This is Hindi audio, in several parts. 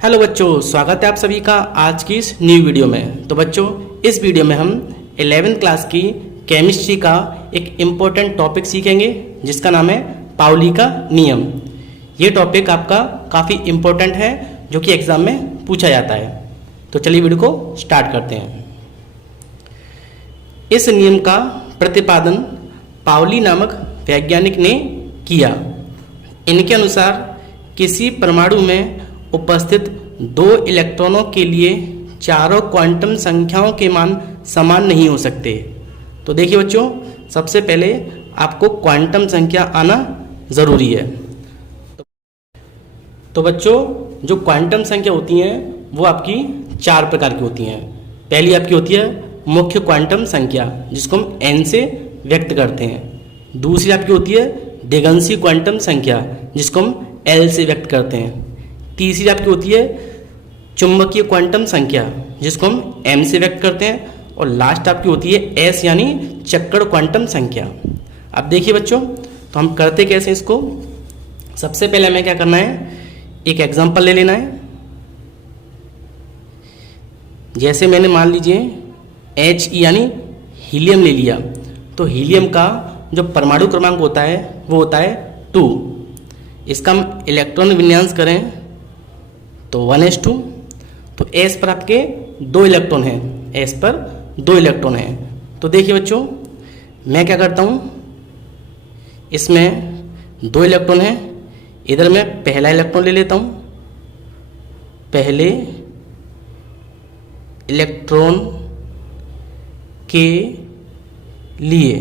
हेलो बच्चों, स्वागत है आप सभी का आज की इस न्यू वीडियो में। तो बच्चों, इस वीडियो में हम 11th क्लास की केमिस्ट्री का एक इम्पोर्टेंट टॉपिक सीखेंगे जिसका नाम है पाउली का नियम। ये टॉपिक आपका काफ़ी इम्पोर्टेंट है जो कि एग्ज़ाम में पूछा जाता है। तो चलिए वीडियो को स्टार्ट करते हैं। इस नियम का प्रतिपादन पाउली नामक वैज्ञानिक ने किया। इनके अनुसार किसी परमाणु में उपस्थित 2 इलेक्ट्रॉनों के लिए चारों क्वांटम संख्याओं के मान समान नहीं हो सकते। तो देखिए बच्चों, सबसे पहले आपको क्वांटम संख्या आना ज़रूरी है। तो बच्चों, जो क्वांटम संख्या होती हैं वो आपकी 4 प्रकार की होती हैं। पहली आपकी होती है मुख्य क्वांटम संख्या जिसको हम n से व्यक्त करते हैं। दूसरी आपकी होती है दिगंशी क्वांटम संख्या जिसको हम l से व्यक्त करते हैं। तीसरी आपकी होती है चुंबकीय क्वांटम संख्या जिसको हम m से व्यक्त करते हैं। और लास्ट आपकी होती है s यानी चक्कर क्वांटम संख्या। अब देखिए बच्चों, तो हम करते कैसे इसको। सबसे पहले हमें क्या करना है, एक एग्जांपल ले लेना है। जैसे मैंने मान लीजिए He यानी हीलियम ले लिया, तो हीलियम का जो परमाणु क्रमांक होता है वो होता है 2। इसका हम इलेक्ट्रॉन विन्यास करें तो 1s2। तो s पर आपके 2 इलेक्ट्रॉन हैं, s पर 2 इलेक्ट्रॉन हैं। तो देखिए बच्चों, मैं क्या करता हूँ, इसमें 2 इलेक्ट्रॉन हैं, इधर मैं पहला इलेक्ट्रॉन ले लेता हूँ। पहले इलेक्ट्रॉन के लिए,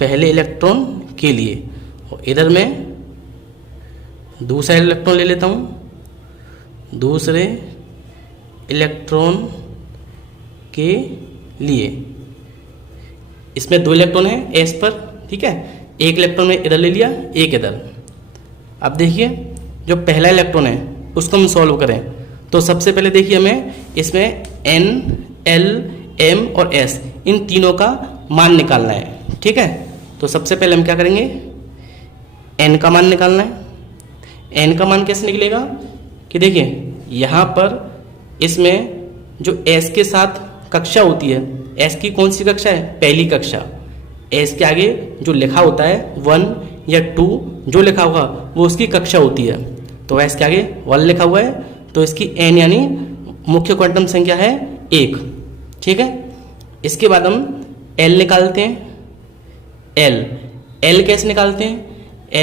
पहले इलेक्ट्रॉन के लिए, और इधर मैं दूसरा इलेक्ट्रॉन ले लेता हूँ, दूसरे इलेक्ट्रॉन के लिए। इसमें 2 इलेक्ट्रॉन हैं s पर, ठीक है। एक इलेक्ट्रॉन में इधर ले लिया, एक इधर। अब देखिए जो पहला इलेक्ट्रॉन है उसको हम सॉल्व करें तो सबसे पहले देखिए हमें इसमें n, l, m और s इन तीनों का मान निकालना है, ठीक है। तो सबसे पहले हम क्या करेंगे, n का मान निकालना है। n का मान कैसे निकलेगा कि देखिए यहाँ पर इसमें जो s के साथ कक्षा होती है, s की कौन सी कक्षा है, पहली कक्षा। s के आगे जो लिखा होता है 1 या 2 जो लिखा होगा वो उसकी कक्षा होती है। तो s के आगे 1 लिखा हुआ है तो इसकी n यानी मुख्य क्वांटम संख्या है 1, ठीक है। इसके बाद हम l निकालते हैं। l कैसे निकालते हैं,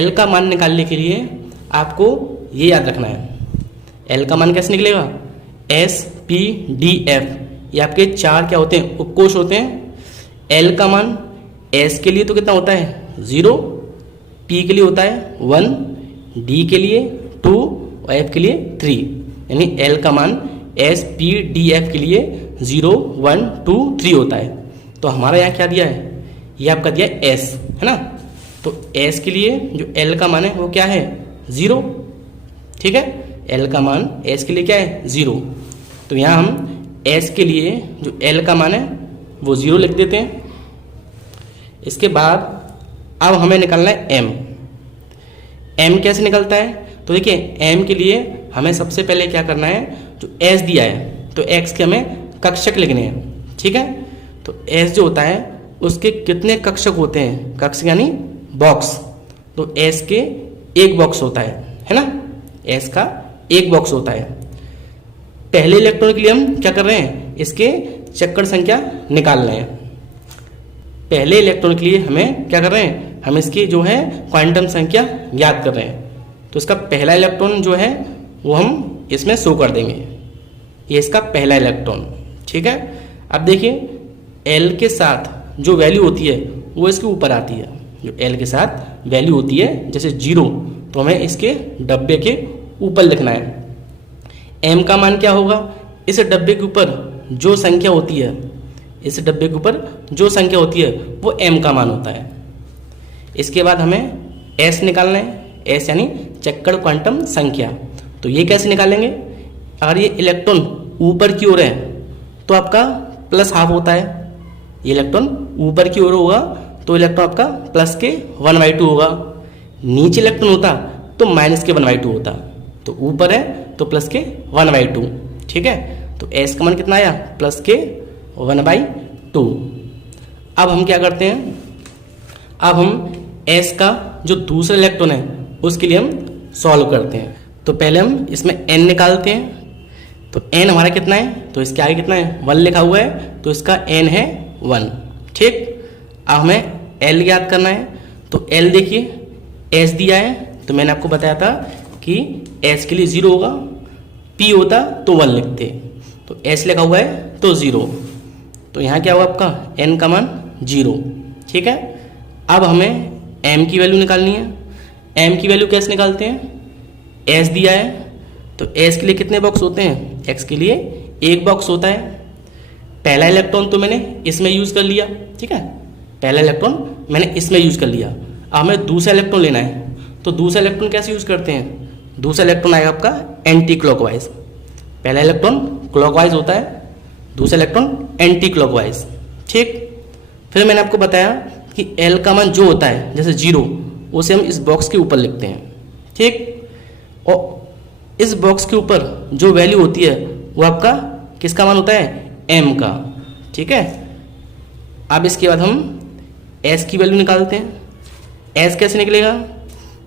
l का मान निकालने के लिए आपको ये याद रखना है। l का मान कैसे निकलेगा, s,p,d,f, ये आपके 4 क्या होते हैं, उपकोष होते हैं। l का मान s के लिए तो कितना होता है 0, p के लिए होता है 1, d के लिए 2 और f के लिए 3। यानी l का मान s,p,d,f के लिए 0, 1, 2, 3 होता है। तो हमारा यहाँ क्या दिया है, ये आपका दिया है s, है ना। तो s के लिए जो l का मान है वो क्या है 0, ठीक है। l का मान s के लिए क्या है 0। तो यहाँ हम s के लिए जो l का मान है वो 0 लिख देते हैं। इसके बाद अब हमें निकालना है m कैसे निकलता है। तो देखिए m के लिए हमें सबसे पहले क्या करना है, जो s दिया है तो x के हमें कक्षक लिखने हैं, ठीक है। तो s जो होता है उसके कितने कक्षक होते हैं, कक्षक यानी बॉक्स। तो s के एक बॉक्स होता है ना, s का एक बॉक्स होता है। पहले इलेक्ट्रॉन के लिए हम क्या कर रहे हैं, इसके चक्कर संख्या निकाल रहे हैं। पहले इलेक्ट्रॉन के लिए हमें क्या कर रहे हैं, हम इसकी जो है क्वांटम संख्या ज्ञात कर रहे हैं। तो इसका पहला इलेक्ट्रॉन जो है वो हम इसमें शो कर देंगे, ये इसका पहला इलेक्ट्रॉन, ठीक है। अब देखिए l के साथ जो वैल्यू होती है वो इसके ऊपर आती है। जो l के साथ वैल्यू होती है जैसे 0, तो हमें इसके डब्बे के ऊपर लिखना है। m का मान क्या होगा, इस डब्बे के ऊपर जो संख्या होती है, इस डब्बे के ऊपर जो संख्या होती है वो m का मान होता है। इसके बाद हमें s निकालना है, s यानी चक्कर क्वांटम संख्या। तो ये कैसे निकालेंगे, अगर ये इलेक्ट्रॉन ऊपर की ओर है तो आपका प्लस हाफ होता है। ये इलेक्ट्रॉन ऊपर की ओर होगा तो इलेक्ट्रॉन आपका प्लस के 1/2 होगा। नीचे इलेक्ट्रॉन होता तो माइनस के 1/2 होता। तो ऊपर है तो प्लस के 1/2, ठीक है। तो S का मान कितना आया, प्लस के 1/2। अब हम क्या करते हैं, अब हम S का जो दूसरा इलेक्ट्रॉन है उसके लिए हम सॉल्व करते हैं। तो पहले हम इसमें N निकालते हैं। तो N हमारा कितना है, तो इसके आगे कितना है, 1 लिखा हुआ है, तो इसका N है 1, ठीक। अब हमें L याद करना है। तो L देखिए S दिया है, तो मैंने आपको बताया था कि S के लिए 0 होगा, P होता तो 1 लिखते, तो S लिखा हुआ है तो 0, तो यहाँ क्या होगा आपका N का मान 0, ठीक है। अब हमें M की वैल्यू निकालनी है। M की वैल्यू कैसे निकालते हैं, S दिया है, तो S के लिए कितने बॉक्स होते हैं, X के लिए 1 बॉक्स होता है। पहला इलेक्ट्रॉन तो मैंने इसमें यूज़ कर लिया, ठीक है, पहला इलेक्ट्रॉन मैंने इसमें यूज़ कर लिया। अब हमें दूसरा इलेक्ट्रॉन लेना है, तो दूसरा इलेक्ट्रॉन कैसे यूज़ करते हैं, दूसरा इलेक्ट्रॉन आएगा आपका एंटी क्लॉकवाइज। पहला इलेक्ट्रॉन क्लॉकवाइज होता है, दूसरा इलेक्ट्रॉन एंटी क्लॉकवाइज, ठीक। फिर मैंने आपको बताया कि L का मान जो होता है जैसे 0, उसे हम इस बॉक्स के ऊपर लिखते हैं, ठीक। और इस बॉक्स के ऊपर जो वैल्यू होती है वो आपका किसका मान होता है, M का, ठीक है। अब इसके बाद हम S की वैल्यू निकालते हैं। S कैसे निकलेगा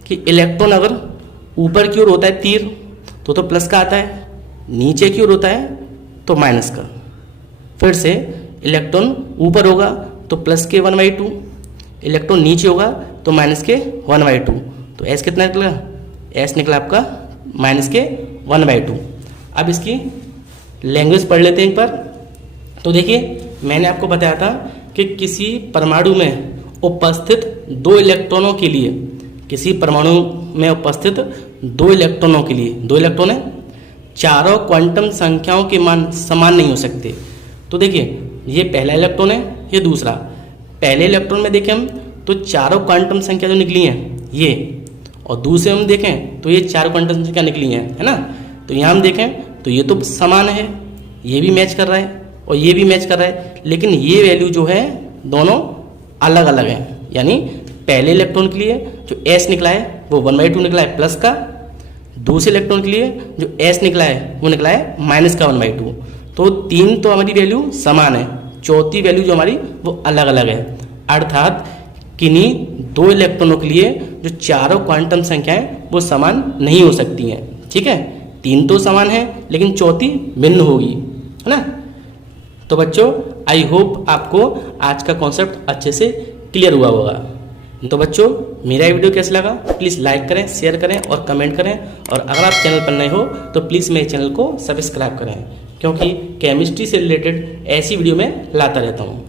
कि इलेक्ट्रॉन अगर ऊपर की ओर होता है तीर तो प्लस का आता है, नीचे की ओर होता है तो माइनस का। फिर से इलेक्ट्रॉन ऊपर होगा तो प्लस के 1/2, इलेक्ट्रॉन नीचे होगा तो माइनस के 1/2, तो S कितना निकला, S निकला आपका माइनस के 1/2। अब इसकी लैंग्वेज पढ़ लेते हैं एक बार। तो देखिए मैंने आपको बताया था कि किसी परमाणु में उपस्थित 2 इलेक्ट्रॉनों के लिए, किसी परमाणु में उपस्थित 2 इलेक्ट्रॉनों के लिए, 2 इलेक्ट्रॉन है, चारों क्वांटम संख्याओं के मान समान नहीं हो सकते। तो देखिए ये पहला इलेक्ट्रॉन है, ये दूसरा। पहले इलेक्ट्रॉन में देखें हम तो चारों क्वांटम संख्या जो निकली हैं ये, और दूसरे में देखें तो ये 4 क्वांटम संख्या निकली हैं, है ना। तो यहाँ हम देखें तो ये तो समान है, ये भी मैच कर रहा है और ये भी मैच कर रहा है, लेकिन ये वैल्यू जो है दोनों अलग अलग है। यानी पहले इलेक्ट्रॉन के लिए जो S निकला है वो 1/2 निकला है प्लस का, दूसरे इलेक्ट्रॉन के लिए जो S निकला है वो निकला है माइनस का 1/2। तो 3 तो हमारी वैल्यू समान है, चौथी वैल्यू जो हमारी वो अलग अलग है। अर्थात किन्हीं 2 इलेक्ट्रॉनों के लिए जो चारों क्वांटम संख्याएं वो समान नहीं हो सकती हैं, ठीक है। 3 तो समान है लेकिन चौथी भिन्न होगी, है ना। तो बच्चों आई होप आपको आज का कॉन्सेप्ट अच्छे से क्लियर हुआ होगा। तो बच्चों मेरा ये वीडियो कैसा लगा प्लीज़ लाइक करें, शेयर करें और कमेंट करें, और अगर आप चैनल पर नए हो तो प्लीज़ मेरे चैनल को सब्सक्राइब करें, क्योंकि केमिस्ट्री से रिलेटेड ऐसी वीडियो मैं लाता रहता हूँ।